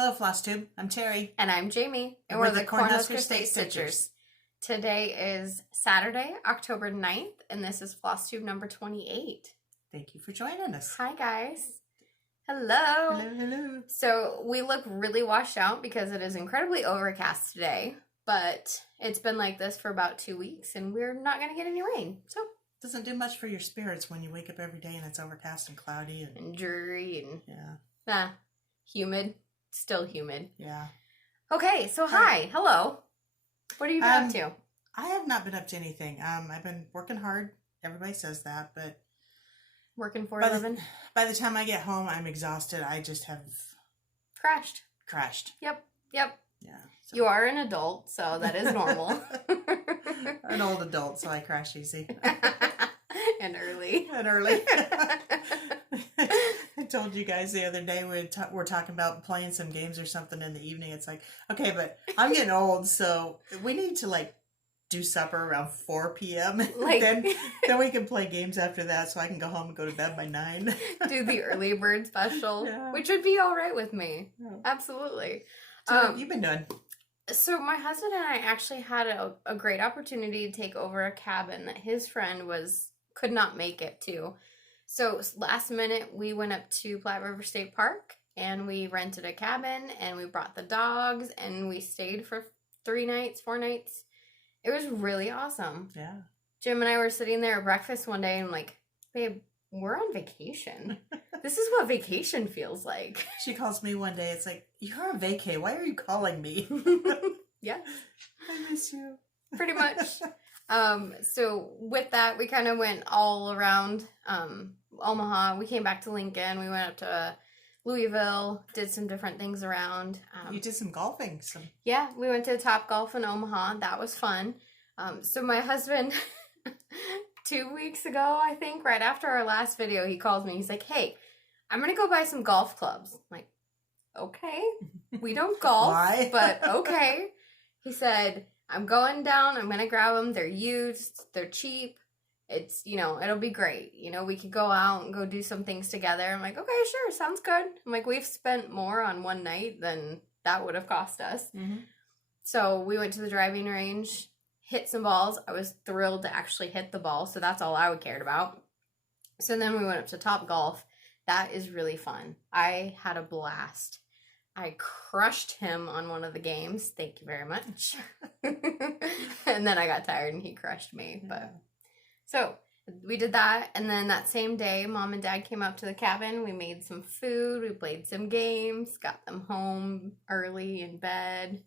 Hello, Flosstube. I'm Terry. And I'm Jamie. And we're the Cornhusker State Stitchers. Today is Saturday, October 9th, and this is Flosstube number 28. Thank you for joining us. Hi, guys. Hello. Hello, hello. So we look really washed out because it is incredibly overcast today, but it's been like this for about 2 weeks, and we're not going to get any rain. So doesn't do much for your spirits when you wake up every day and it's overcast and cloudy and dreary and yeah, humid. Still humid. Yeah. Okay, so hi. Hello. What have you been up to? I have not been up to anything. I've been working hard. Everybody says that, but working for a living. By the time I get home, I'm exhausted. I just have crashed. Yep. Yeah. So. You are an adult, so that is normal. An old adult, so I crash easy. And early. I told you guys the other day we're talking about playing some games or something in the evening. It's like, okay, but I'm getting old, so we need to do supper around 4 p.m. then we can play games after that, so I can go home and go to bed by 9. Do the early bird special, which would be all right with me. Yeah. Absolutely. So what have you been doing? So my husband and I actually had a great opportunity to take over a cabin that his friend could not make it to. So last minute, we went up to Platte River State Park and we rented a cabin and we brought the dogs and we stayed for 4 nights. It was really awesome. Yeah. Jim and I were sitting there at breakfast one day and I'm like, babe, we're on vacation. This is what vacation feels like. She calls me one day. It's like, you're on vacay. Why are you calling me? Yeah. I miss you. Pretty much. So with that, we kind of went all around Omaha. We came back to Lincoln. We went up to Louisville, did some different things around. You did some golfing. Yeah, we went to Top Golf in Omaha. That was fun. So my husband, 2 weeks ago, I think, right after our last video, he calls me. He's like, hey, I'm going to go buy some golf clubs. I'm like, okay, we don't golf, Why? But okay. He said, I'm going down. I'm going to grab them. They're used. They're cheap. It's, it'll be great. We could go out and go do some things together. I'm like, okay, sure. Sounds good. I'm like, we've spent more on one night than that would have cost us. Mm-hmm. So we went to the driving range, hit some balls. I was thrilled to actually hit the ball. So that's all I cared about. So then we went up to Top Golf. That is really fun. I had a blast. I crushed him on one of the games. Thank you very much. And then I got tired and he crushed me. But so we did that. And then that same day, Mom and Dad came up to the cabin. We made some food. We played some games. Got them home early in bed.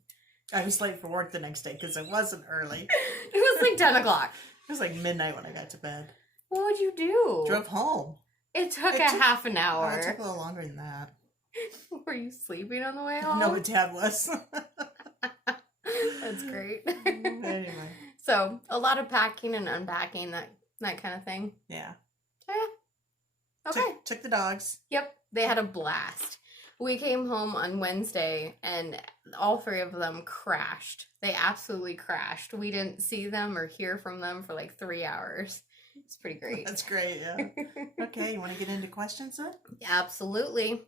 I was late for work the next day because it wasn't early. It was like 10 o'clock. It was like midnight when I got to bed. What would you do? Drove home. It took half an hour. Oh, it took a little longer than that. Were you sleeping on the way home? No, but Dad was. That's great. Anyway. So, a lot of packing and unpacking, that kind of thing. Yeah. So, yeah. Okay. Took the dogs. Yep. They had a blast. We came home on Wednesday, and all 3 of them crashed. They absolutely crashed. We didn't see them or hear from them for 3 hours. It's pretty great. That's great, yeah. Okay, you want to get into questions then? Absolutely.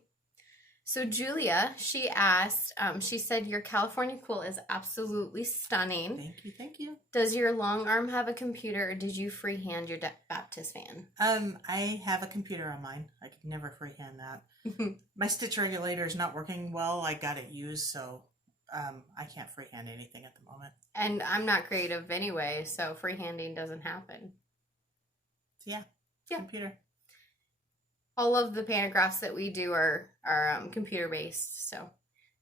So Julia, she asked, she said, your California quilt is absolutely stunning. Thank you. Does your long arm have a computer, or did you freehand your Baptist fan? I have a computer on mine. I could never freehand that. My stitch regulator is not working well. I got it used, so I can't freehand anything at the moment. And I'm not creative anyway, so freehanding doesn't happen. Yeah. Computer. All of the pantographs that we do are computer based, so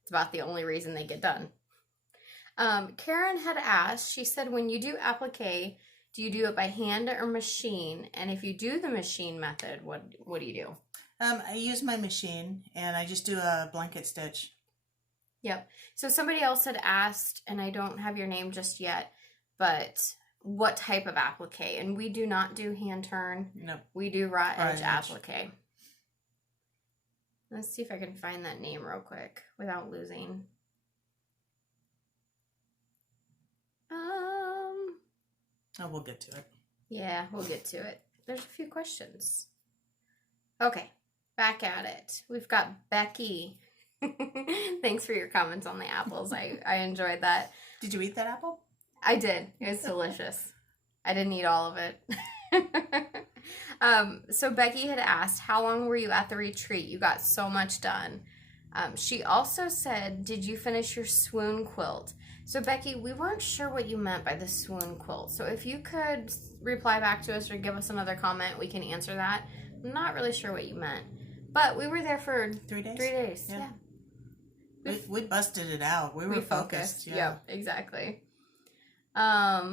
it's about the only reason they get done. Karen had asked, she said, when you do applique, do you do it by hand or machine? And if you do the machine method, what do you do? I use my machine and I just do a blanket stitch. Yep. So somebody else had asked, and I don't have your name just yet, but what type of applique? And we do not do hand turn. No. We do raw edge applique. Let's see if I can find that name real quick without losing. Oh, we'll get to it. Yeah, we'll get to it. There's a few questions. Okay, back at it. We've got Becky. Thanks for your comments on the apples. I enjoyed that. Did you eat that apple? I did. It was delicious. I didn't eat all of it. So Becky had asked, how long were you at the retreat? You got so much done. She also said, did you finish your swoon quilt? So Becky, we weren't sure what you meant by the swoon quilt. So if you could reply back to us or give us another comment, we can answer that. I'm not really sure what you meant. But we were there for 3 days. 3 days. Yeah. We busted it out. We were focused. Yeah. Yep, exactly. I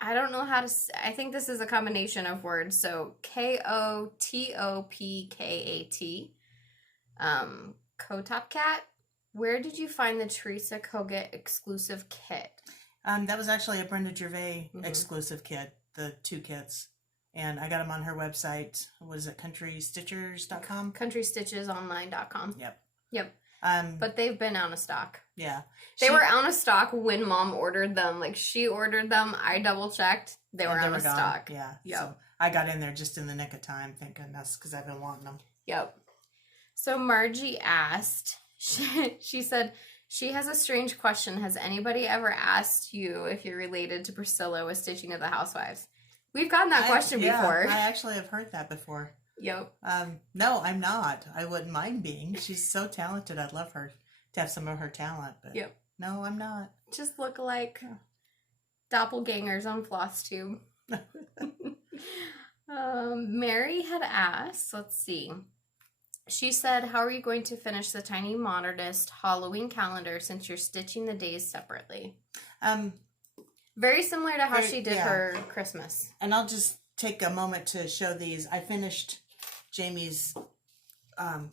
don't know how to I think this is a combination of words. So Kotopkat. Kotopkat. Where did you find the Teresa Kogut exclusive kit? That was actually a Brenda Gervais exclusive kit, the 2 kits. And I got them on her website. Was it countrystitchers.com? countrystitchesonline.com. Yep. But they've been out of stock. Yeah. They were out of stock when Mom ordered them. Like, she ordered them. I double checked. They were out of stock. Yeah. Yep. So I got in there just in the nick of time, thank goodness, because I've been wanting them. Yep. So Margie asked, she said, she has a strange question. Has anybody ever asked you if you're related to Priscilla with Stitching of the Housewives? We've gotten that question before. I actually have heard that before. Yep. No, I'm not. I wouldn't mind being. She's so talented. I'd love her to have some of her talent. But yep. No, I'm not. Just look like doppelgangers on Flosstube. Mary had asked, let's see. She said, how are you going to finish the Tiny Modernist Halloween calendar since you're stitching the days separately? Very similar to how she did her Christmas. And I'll just take a moment to show these. I finished Jamie's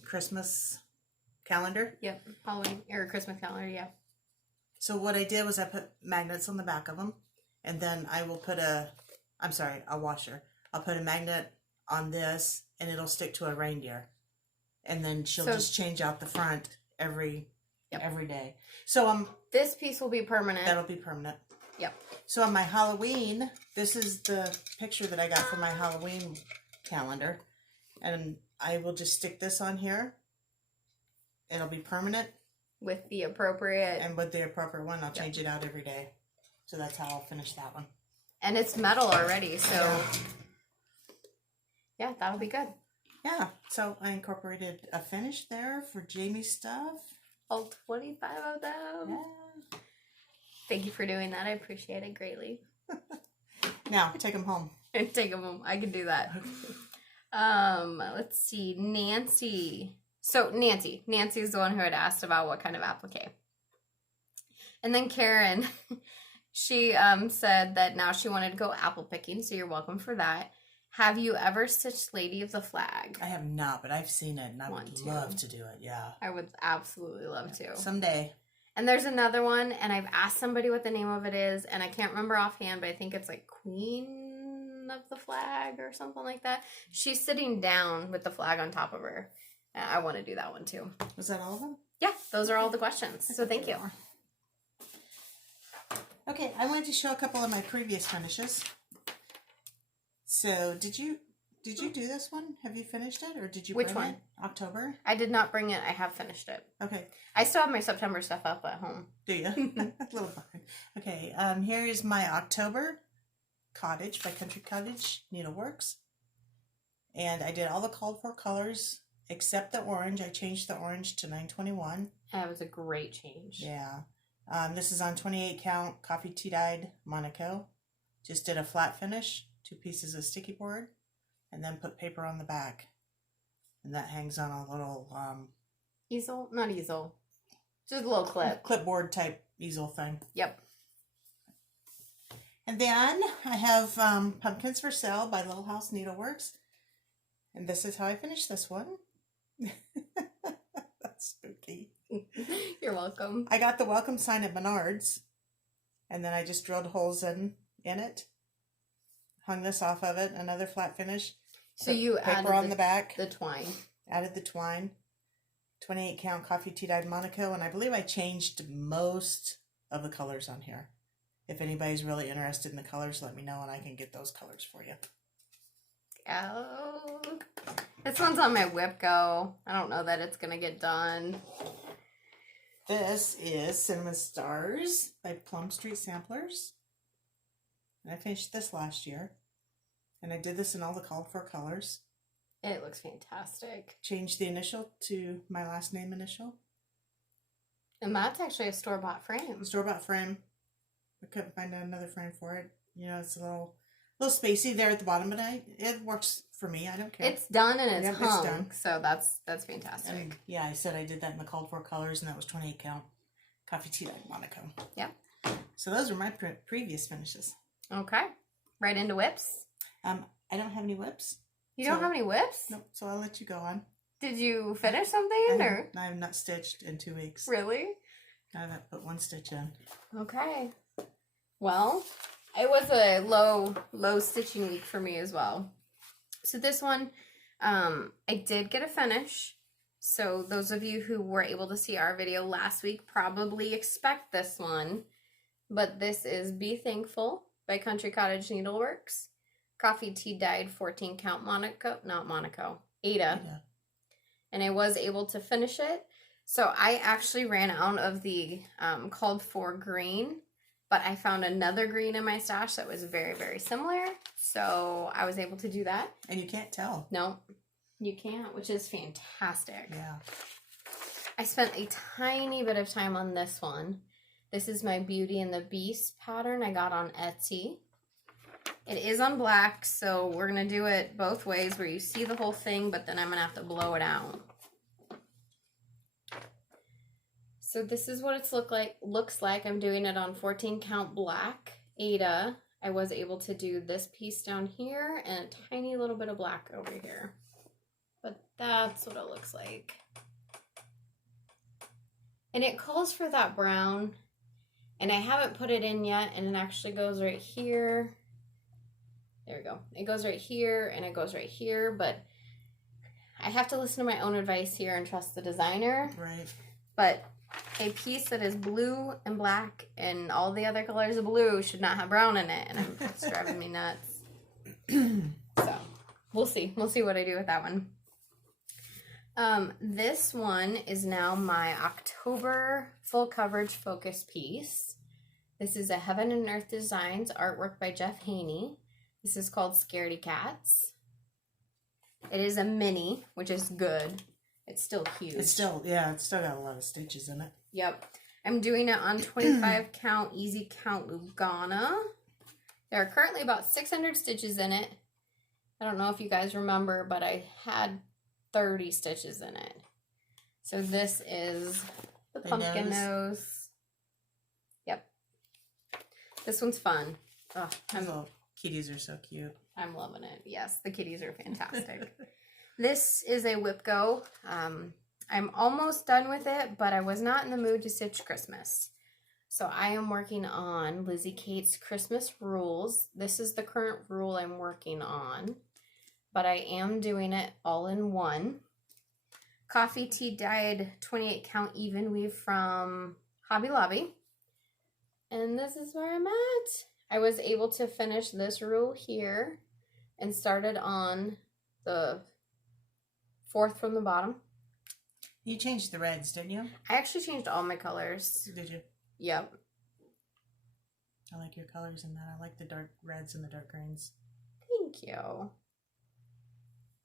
Christmas calendar. Yep, Halloween or Christmas calendar, yeah. So what I did was I put magnets on the back of them, and then I will put a washer. I'll put a magnet on this, and it'll stick to a reindeer. And then she'll just change out the front every day. So this piece will be permanent. That'll be permanent. Yep. So on my Halloween, this is the picture that I got for my Halloween calendar. And I will just stick this on here. It'll be permanent. With the appropriate... And with the appropriate one, I'll change it out every day. So that's how I'll finish that one. And it's metal already, so... Yeah, that'll be good. Yeah, so I incorporated a finish there for Jamie's stuff. All 25 of them. Yeah. Thank you for doing that. I appreciate it greatly. Now, take them home. Take them home. I can do that. Let's see. Nancy. So, Nancy is the one who had asked about what kind of applique. And then Karen, she said that now she wanted to go apple picking, so you're welcome for that. Have you ever stitched Lady of the Flag? I have not, but I've seen it, and I would love to do it, yeah. I would absolutely love to. Someday. And there's another one, and I've asked somebody what the name of it is, and I can't remember offhand, but I think it's like Queen of the Flag or something like that. She's sitting down with the flag on top of her. I want to do that one too. Was that all of them? Yeah, those are all the questions. So thank you. Okay, I wanted to show a couple of my previous finishes. So, did you do this one? Have you finished it, or did you bring Which one? it? October? I did not bring it. I have finished it. Okay. I still have my September stuff up at home. Do you? A little behind. Okay, here is my October Cottage by Country Cottage Needleworks. And I did all the called for colors except the orange. I changed the orange to 921. That was a great change. Yeah. This is on 28 count coffee tea dyed Monaco. Just did a flat finish, 2 pieces of sticky board, and then put paper on the back. And that hangs on a little easel? Not easel. Just a little clip. Clipboard type easel thing. Yep. And then I have Pumpkins for Sale by Little House Needleworks. And this is how I finished this one. That's spooky. You're welcome. I got the welcome sign at Menards. And then I just drilled holes in it. Hung this off of it. Another flat finish. So you added paper on the back. The twine. Added the twine. 28 count coffee tea dyed Monaco. And I believe I changed most of the colors on here. If anybody's really interested in the colors, let me know and I can get those colors for you. go. This one's on my WIPGO. I don't know that it's going to get done. This is Cinnamon Stars by Plum Street Samplers. And I finished this last year. And I did this in all the called for colors. It looks fantastic. Changed the initial to my last name initial. And that's actually a store-bought frame. Store-bought frame. I couldn't find another frame for it. You know, it's a little spacey there at the bottom, but it works for me. I don't care. It's done and it's hung. It's done. So that's fantastic. And yeah, I said I did that in the called for colors, and that was 28 count coffee tea dyed Monaco. Yeah. So those are my previous finishes. Okay. Right into whips. I don't have any whips. You don't have any whips? Nope. So I'll let you go on. Did you finish something or? I have not stitched in 2 weeks. Really? I haven't put one stitch in. Okay. Well, it was a low stitching week for me as well. So this one, I did get a finish. So those of you who were able to see our video last week probably expect this one. But this is Be Thankful by Country Cottage Needleworks. Coffee tea dyed 14 count Monaco, not Monaco, Ada. And I was able to finish it. So I actually ran out of the called for green, but I found another green in my stash that was very, very similar. So I was able to do that. And you can't tell. No, you can't, which is fantastic. Yeah. I spent a tiny bit of time on this one. This is my Beauty and the Beast pattern I got on Etsy. It is on black, so we're going to do it both ways where you see the whole thing, but then I'm going to have to blow it out. So this is what it's looks like. I'm doing it on 14 count black Ada. I was able to do this piece down here and a tiny little bit of black over here. But that's what it looks like. And it calls for that brown. And I haven't put it in yet, and it actually goes right here. There we go. It goes right here, and it goes right here, but I have to listen to my own advice here and trust the designer. Right. But a piece that is blue and black and all the other colors of blue should not have brown in it, and it's driving me nuts. So, we'll see. We'll see what I do with that one. This one is now my October full coverage focus piece. This is a Heaven and Earth Designs artwork by Jeff Haney. This is called Scaredy Cats. It is a mini, which is good. It's still huge. It's still got a lot of stitches in it. Yep. I'm doing it on 25 count easy count Lugana. There are currently about 600 stitches in it. I don't know if you guys remember, but I had 30 stitches in it. So this is the pumpkin nose. Yep. This one's fun. Oh, kitties are so cute. I'm loving it. Yes, the kitties are fantastic. This is a WIPGO. I'm almost done with it, but I was not in the mood to stitch Christmas. So I am working on Lizzie Kate's Christmas rules. This is the current rule I'm working on, but I am doing it all in one. Coffee tea dyed 28 count even weave from Hobby Lobby. And this is where I'm at. I was able to finish this rule here and started on the fourth from the bottom. You changed the reds, didn't you? I actually changed all my colors. Did you? Yep. I like your colors in that. I like the dark reds and the dark greens. Thank you.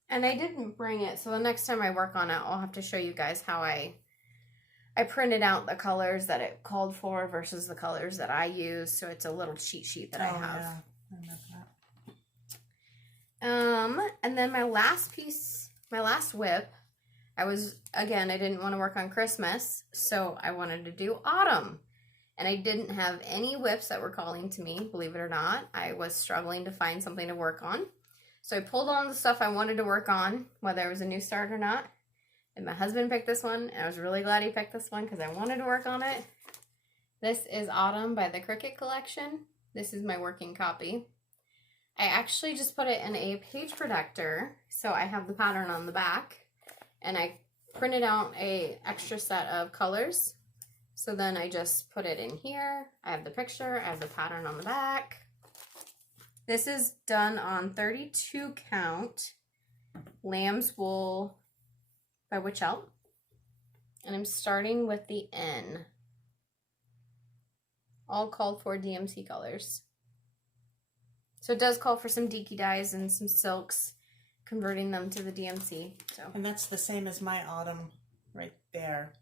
And I didn't bring it, so the next time I work on it, I'll have to show you guys how I printed out the colors that it called for versus the colors that I use, so it's a little cheat sheet that I have. Yeah. I love that. And then my last piece, my last whip, I didn't want to work on Christmas, so I wanted to do autumn. And I didn't have any whips that were calling to me, believe it or not. I was struggling to find something to work on. So I pulled on the stuff I wanted to work on, whether it was a new start or not. And my husband picked this one, and I was really glad he picked this one because I wanted to work on it. This is Autumn by the Cricut Collection. This is my working copy. I actually just put it in a page protector, so I have the pattern on the back. And I printed out a extra set of colors. So then I just put it in here. I have the picture, I have the pattern on the back. This is done on 32 count lamb's wool by Witchelt. And I'm starting with the N. All called for DMC colors. So it does call for some deaky dyes and some silks, converting them to the DMC. So. And that's the same as my autumn right there.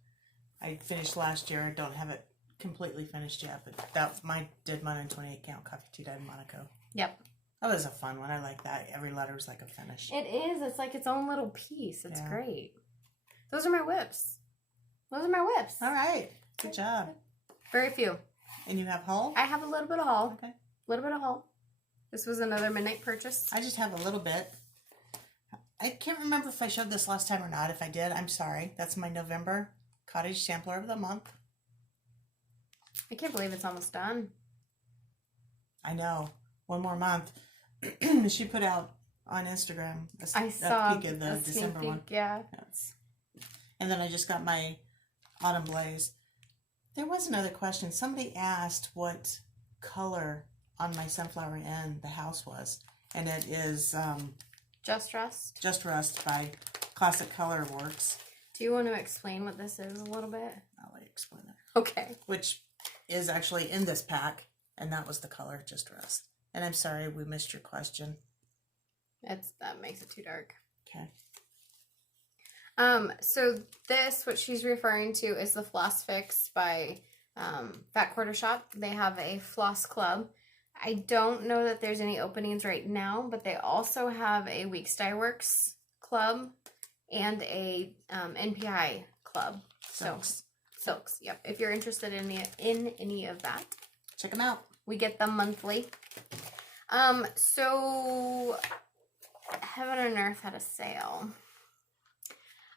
I finished last year. I don't have it completely finished yet, but did mine in 28 count coffee tea dyed Monaco. Yep. That was a fun one. I like that. Every letter is like a finish. It is. It's like its own little piece. It's great. Those are my whips. Those are my whips. All right. Good job. Very few. And you have haul? I have a little bit of haul. Okay. A little bit of haul. This was another midnight purchase. I just have a little bit. I can't remember if I showed this last time or not. If I did, I'm sorry. That's my November Cottage Sampler of the Month. I can't believe it's almost done. I know. One more month. She put out on Instagram a peek of the December one. Yeah. Yes. And then I just got my Autumn Blaze. There was another question. Somebody asked what color on my Sunflower Inn the house was. And it is Just Rust. Just Rust by Classic Color Works. Do you want to explain what this is a little bit? I'll let you explain it. Okay. Which is actually in this pack. And that was the color, Just Rust. And I'm sorry we missed your question. That makes it too dark. Okay. So this, what she's referring to, is the Floss Fix by Fat Quarter Shop. They have a floss club. I don't know that there's any openings right now, but they also have a Weeks Dye Works club and a NPI club. Silks. Silks, yep. If you're interested in any of that, check them out. We get them monthly. So Heaven and Earth had a sale.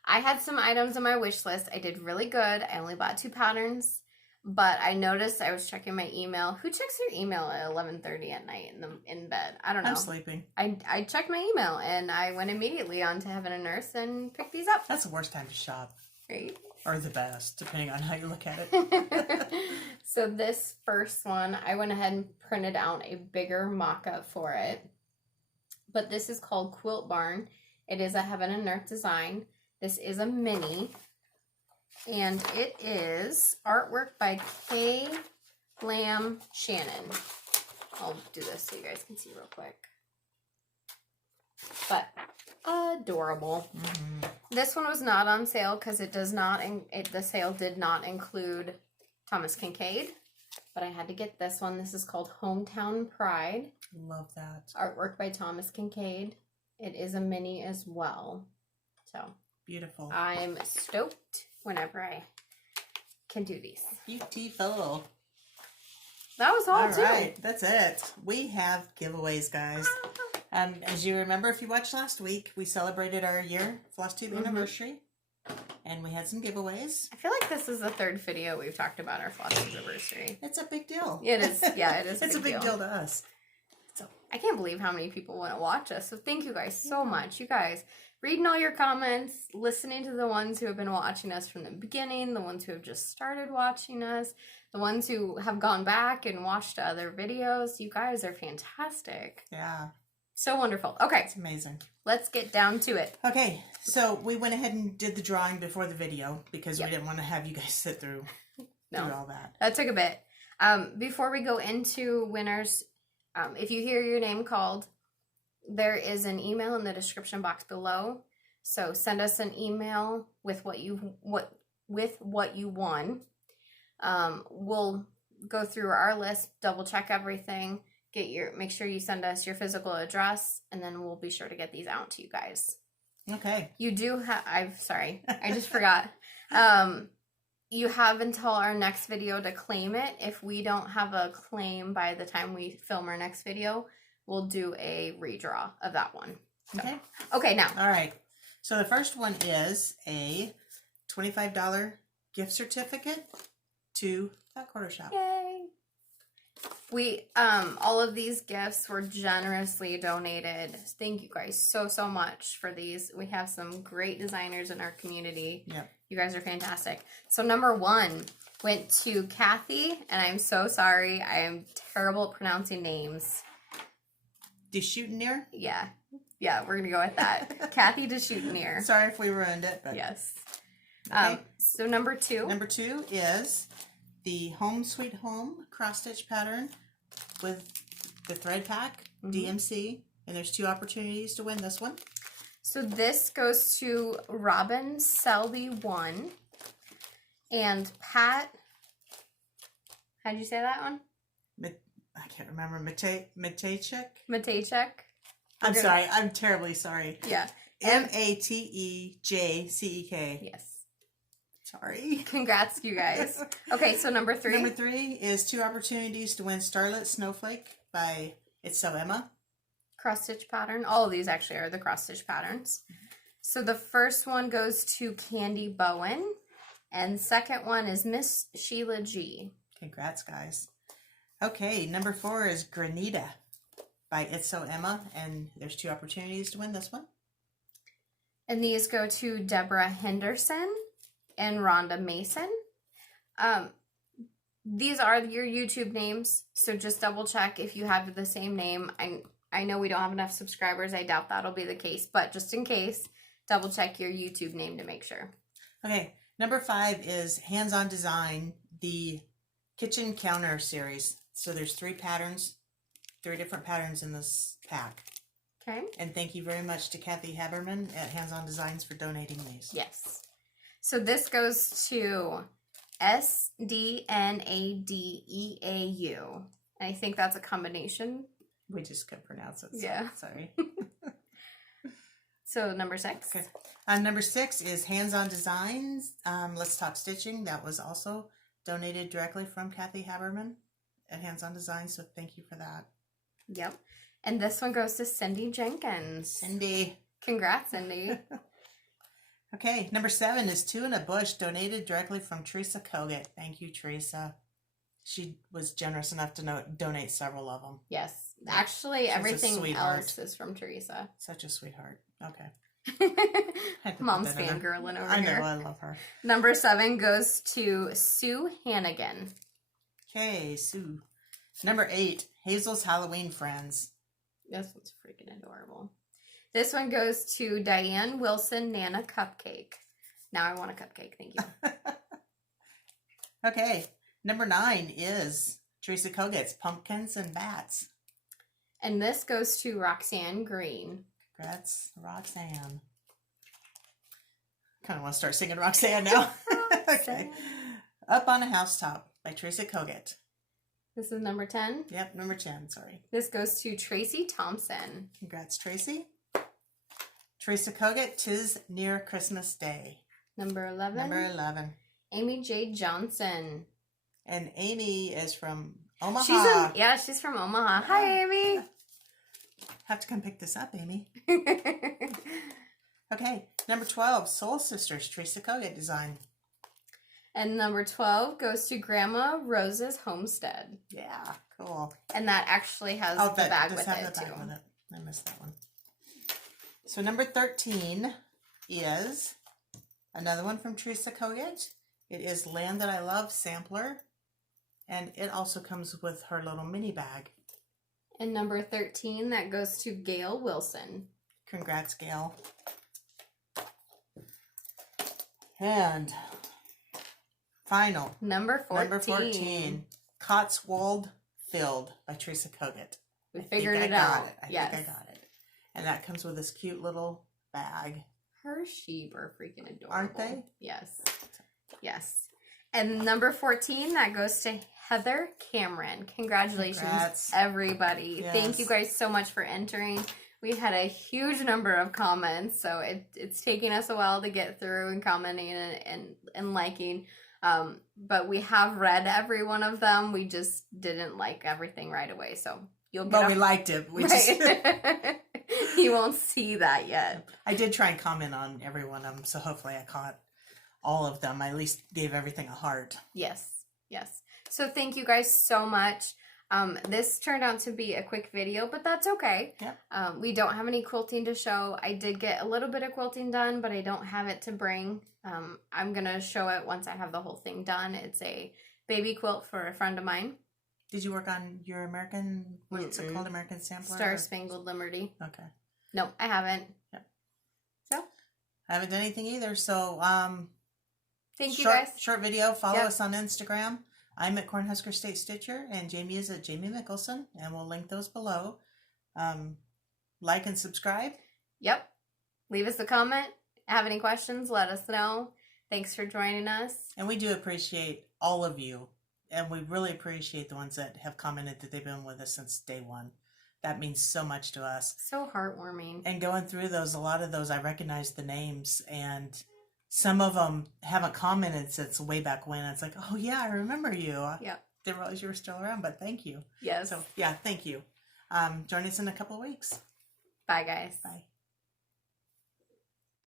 I had some items on my wish list. I did really good. I only bought 2 patterns, but I noticed I was checking my email. Who checks their email at 11:30 at night in bed? I don't know. I'm sleeping. I checked my email and I went immediately on to Heaven and Earth and picked these up. That's the worst time to shop. Right. Or the best, depending on how you look at it. So this first one, I went ahead and printed out a bigger mock-up for it. But this is called Quilt Barn. It is a Heaven and Earth design. This is a mini. And it is artwork by K. Lamb Shannon. I'll do this so you guys can see real quick. But adorable. Mm-hmm. This one was not on sale because it does not. The sale did not include Thomas Kincaid, but I had to get this one. This is called Hometown Pride. Love that. Artwork by Thomas Kincaid. It is a mini as well. So beautiful. I'm stoked whenever I can do these. Beautiful. That was all too. All right, that's it. We have giveaways, guys. As you remember, if you watched last week, we celebrated our year Flosstube anniversary, and we had some giveaways. I feel like this is the 3rd video we've talked about our Flosstube anniversary. It's a big deal. It is. Yeah, it is. It's a big deal to us. So I can't believe how many people want to watch us. So thank you guys so much. You guys reading all your comments, listening to the ones who have been watching us from the beginning, the ones who have just started watching us, the ones who have gone back and watched other videos. You guys are fantastic. Yeah. So wonderful. Okay. It's amazing. Let's get down to it. Okay. So we went ahead and did the drawing before the video because we didn't want to have you guys sit through all that. That took a bit. Before we go into winners, if you hear your name called, there is an email in the description box below. So send us an email with what you won. We'll go through our list, double check everything. Make sure you send us your physical address, and then we'll be sure to get these out to you guys. Okay. You do have, I just forgot. You have until our next video to claim it. If we don't have a claim by the time we film our next video, we'll do a redraw of that one. So, okay, now. All right. So the first one is a $25 gift certificate to Fat Quarter Shop. Yay! We, all of these gifts were generously donated. Thank you guys so much for these. We have some great designers in our community. Yep. You guys are fantastic. So number 1 went to Kathy, and I'm so sorry. I am terrible at pronouncing names. DeShooteneer? Yeah. Yeah, we're going to go with that. Kathy DeShooteneer. Sorry if we ruined it, but... Yes. Okay. So number 2. Number 2 is the Home Sweet Home cross-stitch pattern with the thread pack, DMC, and there's 2 opportunities to win this one. So this goes to Robin Selby 1 and Pat. How'd you say that one? I can't remember. Matejcek? Matejcek. I'm sorry. I'm terribly sorry. Yeah. Matejcek. Yes. Sorry. Congrats, you guys. Okay, so number 3. Number 3 is 2 opportunities to win Starlit Snowflake by It's So Emma. Cross stitch pattern. All of these actually are the cross stitch patterns. So the first one goes to Candy Bowen, and the second one is Miss Sheila G. Congrats, guys. Okay, number 4 is Granita by It's So Emma, and there's 2 opportunities to win this one. And these go to Deborah Henderson and Rhonda Mason. These are your YouTube names, so just double check if you have the same name. I know we don't have enough subscribers. I doubt that'll be the case, but just in case, double check your YouTube name to make sure. Okay, number 5 is Hands On Design, the kitchen counter series. So there's 3 patterns, 3 different patterns in this pack. Okay. And thank you very much to Kathy Haberman at Hands On Designs for donating these. Yes. So this goes to SDNADEAU. I think that's a combination. We just couldn't pronounce it. So yeah. Sorry. So number 6. Okay. Number 6 is Hands On Designs. Let's Talk Stitching. That was also donated directly from Kathy Haberman at Hands On Designs. So thank you for that. Yep. And this one goes to Cindy Jenkins. Cindy. Congrats, Cindy. Okay, number 7 is 2 in a Bush, donated directly from Teresa Kogut. Thank you, Teresa. She was generous enough to donate several of them. Yes. Actually, She's everything else is from Teresa. Such a sweetheart. Okay. Mom's fangirling over here. I know, I love her. Number 7 goes to Sue Hannigan. Okay, Sue. Number 8, Hazel's Halloween Friends. This one's freaking adorable. This one goes to Diane Wilson Nana Cupcake. Now I want a cupcake, thank you. Okay, number 9 is Teresa Kogut's Pumpkins and Bats. And this goes to Roxanne Green. Congrats, Roxanne. Kind of want to start singing Roxanne now. Okay. Up on a Housetop by Teresa Kogut. This is number 10? Yep, number 10, sorry. This goes to Tracy Thompson. Congrats, Tracy. Teresa Kogut, 'Tis Near Christmas Day. Number 11? Number 11. Amy J. Johnson. And Amy is from Omaha. She's from Omaha. Hi, Amy. Have to come pick this up, Amy. Okay, number 12, Soul Sisters, Teresa Kogut design. And number 12 goes to Grandma Rose's Homestead. Yeah, cool. And that actually has the bag with it, too. I missed that one. So number 13 is another one from Teresa Kogut. It is Land That I Love Sampler. And it also comes with her little mini bag. And number 13, that goes to Gail Wilson. Congrats, Gail. And final. Number 14. Number 14. Cotswold Filled by Teresa Kogut. We figured it out. I think I got it. And that comes with this cute little bag. Her sheep are freaking adorable. Aren't they? Yes. Yes. And number 14, that goes to Heather Cameron. Congratulations, everybody. Yes. Thank you guys so much for entering. We had a huge number of comments, so it's taking us a while to get through and commenting and liking. But we have read every one of them. We just didn't like everything right away, so you'll get. But we liked it. We just you won't see that yet. I did try and comment on every one of them, so hopefully I caught all of them. I at least gave everything a heart. Yes, yes. So thank you guys so much. This turned out to be a quick video, but that's okay. Yep. We don't have any quilting to show. I did get a little bit of quilting done, but I don't have it to bring. I'm going to show it once I have the whole thing done. It's a baby quilt for a friend of mine. Did you work on your American, what's it called, American Sampler? Star Spangled Liberty. Okay. No, I haven't. Yep. So? I haven't done anything either, so thank you guys. Short video. Follow us on Instagram. I'm at Cornhusker State Stitcher, and Jamie is at Jamie Mickelson, and we'll link those below. Like and subscribe. Yep. Leave us a comment. Have any questions, let us know. Thanks for joining us. And we do appreciate all of you. And we really appreciate the ones that have commented that they've been with us since day one. That means so much to us. So heartwarming. And going through those, a lot of those, I recognize the names. And some of them haven't commented since way back when. It's like, oh, yeah, I remember you. Yep. Didn't realize you were still around, but thank you. Yes. So, yeah, thank you. Join us in a couple of weeks. Bye, guys. Bye.